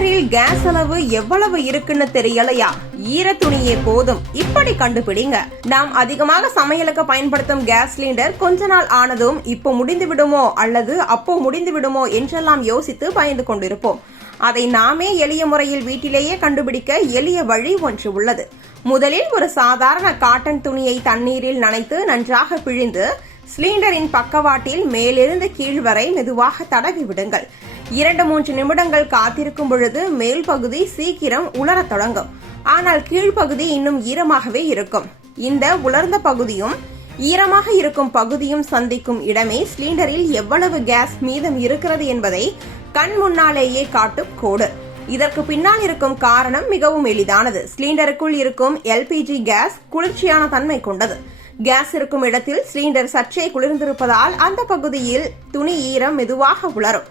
சிலிண்டரில் கேஸ் அளவு எவ்வளவு இருக்குன்னு தெரியலையா? ஈர துணியே போதும், இப்படி கண்டுபிடிங்க. நாம் அதிகமாக சமையலுக்கு பயன்படுத்தும் கேஸ் சிலிண்டர் கொஞ்ச நாள் ஆனதும் இப்போ முடிந்து விடுமோ அல்லது அப்போ முடிந்து விடுமோ என்றெல்லாம் யோசித்து பயந்து கொண்டிருப்போம். அதை நாமே எளிய முறையில் வீட்டிலேயே கண்டுபிடிக்க எளிய வழி ஒன்று உள்ளது. முதலில் ஒரு சாதாரண காட்டன் துணியை தண்ணீரில் நனைத்து நன்றாக பிழிந்து சிலிண்டரின் பக்கவாட்டில் மேலிருந்து கீழ் வரை மெதுவாக தடவி விடுங்கள். 2-3 நிமிடங்கள் காத்திருக்கும் பொழுது மேல் பகுதி சீக்கிரம் உலரத் தொடங்கும். ஆனால் கீழ்ப்பகுதி இன்னும் ஈரமாகவே இருக்கும். இந்த உலர்ந்த பகுதியும் ஈரமாக இருக்கும் பகுதியும் சந்திக்கும் இடமே சிலிண்டரில் எவ்வளவு கேஸ் மீதம் இருக்கிறது என்பதை கண் முன்னாலேயே காட்டும் கோடு. இதற்கு பின்னால் இருக்கும் காரணம் மிகவும் எளிதானது. சிலிண்டருக்குள் இருக்கும் எல்பிஜி கேஸ் குளிர்ச்சியான தன்மை கொண்டது. கேஸ் இருக்கும் இடத்தில் சிலிண்டர் சற்றே குளிர்ந்திருப்பதால் அந்த பகுதியில் துணி ஈரம் மெதுவாக உலரும்.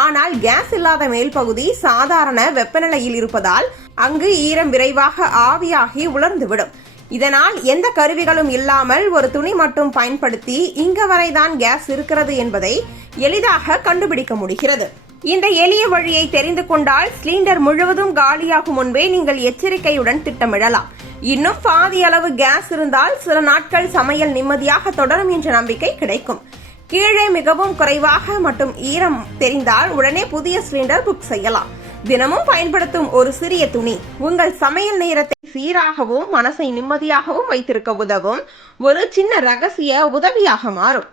ஆனால் கேஸ் இல்லாத மேல் பகுதி சாதாரண வெப்பநிலையில் இருப்பதால் அங்கு ஈரம் விரைவாக ஆவியாகி உலர்ந்துவிடும். இதனால் எந்த கருவிகளும் இல்லாமல் ஒரு துணி மட்டும் பயன்படுத்தி இங்க வரைதான் கேஸ் இருக்கிறது என்பதை எளிதாக கண்டுபிடிக்க முடிகிறது. இந்த எளிய வழியை தெரிந்து கொண்டால் சிலிண்டர் முழுவதும் காலியாகும் முன்பே நீங்கள் எச்சரிக்கையுடன் திட்டமிடலாம். இன்னும் பாதி அளவு கேஸ் இருந்தால் சில நாட்கள் சமையல் நிம்மதியாக தொடரும் என்ற நம்பிக்கை கிடைக்கும். கீழே மிகவும் குறைவாக மட்டும் ஈரம் தெரிந்தால் உடனே புதிய சிலிண்டர் புக் செய்யலாம். தினமும் பயன்படுத்தும் ஒரு சிறிய துணி உங்கள் சமையல் நேரத்தை சீராகவும் மனசை நிம்மதியாகவும் வைத்திருக்க உதவும் ஒரு சின்ன ரகசிய உதவியாக மாறும்.